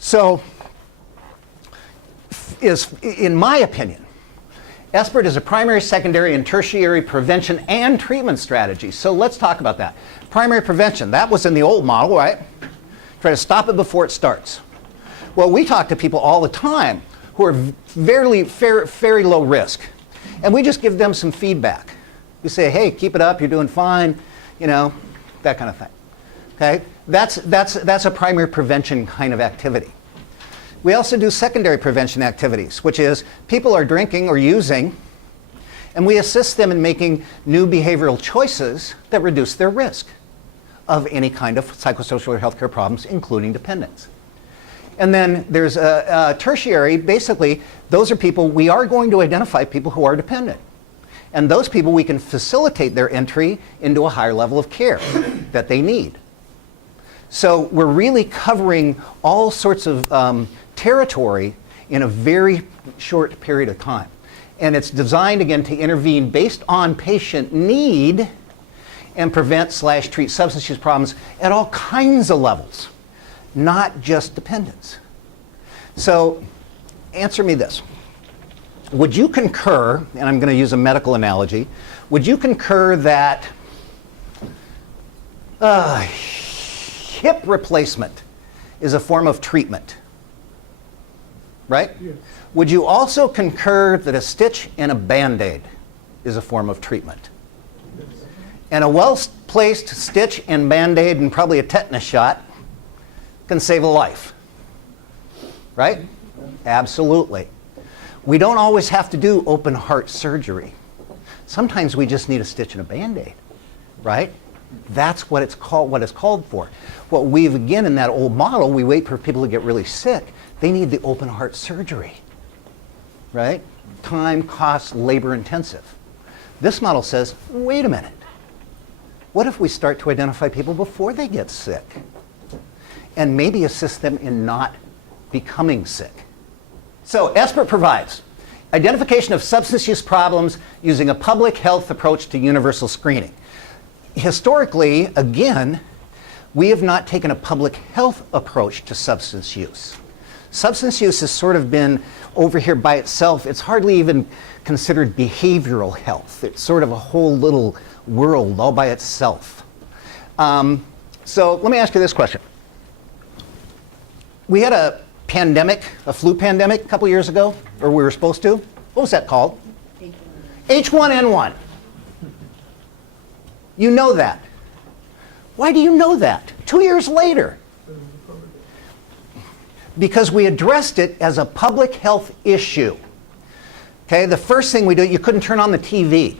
So, in my opinion, Sbirt is a primary, secondary, and tertiary prevention and treatment strategy. So let's talk about that. Primary prevention, that was in the old model, right? Try to stop it before it starts. Well, we talk to people all the time who are very low risk. And we just give them some feedback. We say, hey, keep it up, you're doing fine, you know, that kind of thing. Okay? That's a primary prevention kind of activity. We also do secondary prevention activities, which is people are drinking or using, and we assist them in making new behavioral choices that reduce their risk of any kind of psychosocial or healthcare problems, including dependence. And then there's a tertiary. Basically, those are people, we are going to identify people who are dependent. And those people, we can facilitate their entry into a higher level of care that they need. So we're really covering all sorts of territory in a very short period of time. And it's designed, again, to intervene based on patient need and prevent/treat substance use problems at all kinds of levels, not just dependence. So answer me this. Would you concur, and I'm going to use a medical analogy, would you concur that hip replacement is a form of treatment? Right? Yes. Would you also concur that a stitch and a Band-Aid is a form of treatment? Yes. And a well-placed stitch and Band-Aid and probably a tetanus shot can save a life? Right? Yes. Absolutely. We don't always have to do open heart surgery. Sometimes we just need a stitch and a Band-Aid, right? That's what it's called for. What we've, again, in that old model, we wait for people to get really sick. They need the open heart surgery, right? Time, cost, labor intensive. This model says, wait a minute. What if we start to identify people before they get sick and maybe assist them in not becoming sick? So Sbirt provides identification of substance use problems using a public health approach to universal screening. Historically, again, we have not taken a public health approach to substance use. Substance use has sort of been over here by itself. It's hardly even considered behavioral health. It's sort of a whole little world all by itself. So let me ask you this question. We had a pandemic, a flu pandemic a couple years ago, or we were supposed to. What was that called? H1N1. You know that. Why do you know that? 2 years later. Because we addressed it as a public health issue. Okay, the first thing we do, you couldn't turn on the TV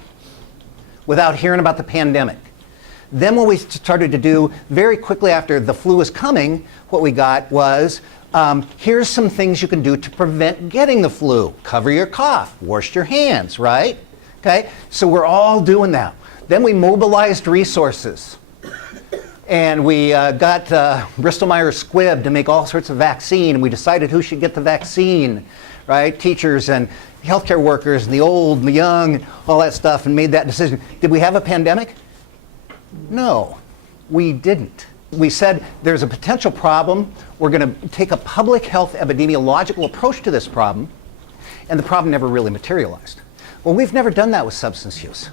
without hearing about the pandemic. Then what we started to do very quickly after the flu was coming, what we got was, here's some things you can do to prevent getting the flu. Cover your cough, wash your hands, right? Okay, so we're all doing that. Then we mobilized resources. And we got Bristol Myers Squibb to make all sorts of vaccine, and we decided who should get the vaccine, right? Teachers and healthcare workers, and the old and the young, all that stuff, and made that decision. Did we have a pandemic? No, we didn't. We said there's a potential problem. We're going to take a public health epidemiological approach to this problem, and the problem never really materialized. Well, we've never done that with substance use.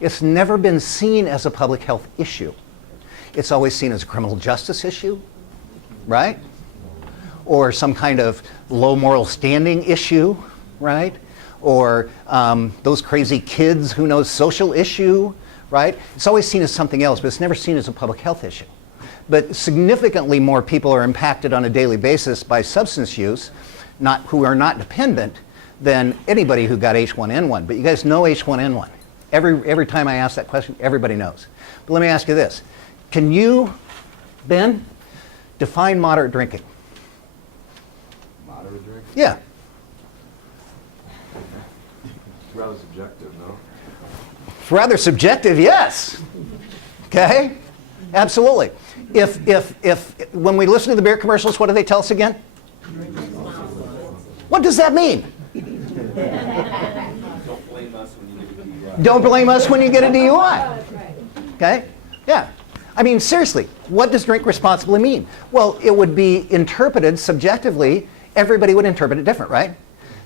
It's never been seen as a public health issue. It's always seen as a criminal justice issue, right? Or some kind of low moral standing issue, right? Or those crazy kids, who knows, social issue, right? It's always seen as something else, but it's never seen as a public health issue. But significantly more people are impacted on a daily basis by substance use, who are not dependent, than anybody who got H1N1. But you guys know H1N1. Every time I ask that question, everybody knows. But let me ask you this. Can you, Ben, define moderate drinking? Moderate drinking? Yeah. It's rather subjective, no? It's rather subjective, yes. Okay? Absolutely. If when we listen to the beer commercials, what do they tell us again? What does that mean? Don't blame us when you get a DUI. Don't blame us when you get a DUI. Okay? Yeah. I mean, seriously, what does drink responsibly mean? Well, it would be interpreted subjectively. Everybody would interpret it different, right?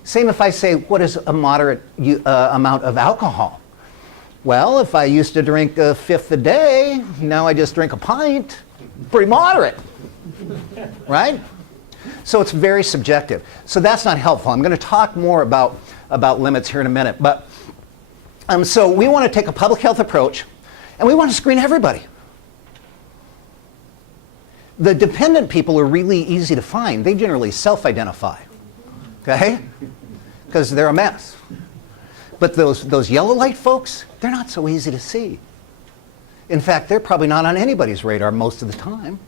Same if I say, what is a moderate amount of alcohol? Well, if I used to drink a fifth a day, now I just drink a pint. Pretty moderate, right? So it's very subjective. So that's not helpful. I'm going to talk more about limits here in a minute. But so we want to take a public health approach, and we want to screen everybody. The dependent people are really easy to find. They generally self-identify, okay? Because they're a mess. But those yellow light folks, they're not so easy to see. In fact, they're probably not on anybody's radar most of the time,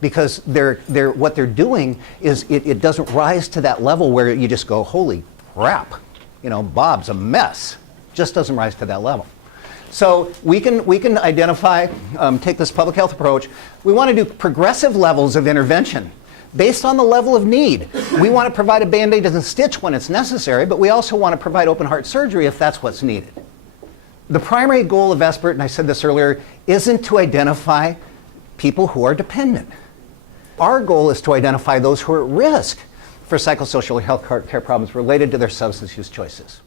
because what they're doing is it doesn't rise to that level where you just go, holy crap, you know, Bob's a mess. Just doesn't rise to that level. So we can identify, take this public health approach. We want to do progressive levels of intervention based on the level of need. We want to provide a Band-Aid and a stitch when it's necessary, but we also want to provide open heart surgery if that's what's needed. The primary goal of Sbirt, and I said this earlier, isn't to identify people who are dependent. Our goal is to identify those who are at risk for psychosocial health care problems related to their substance use choices.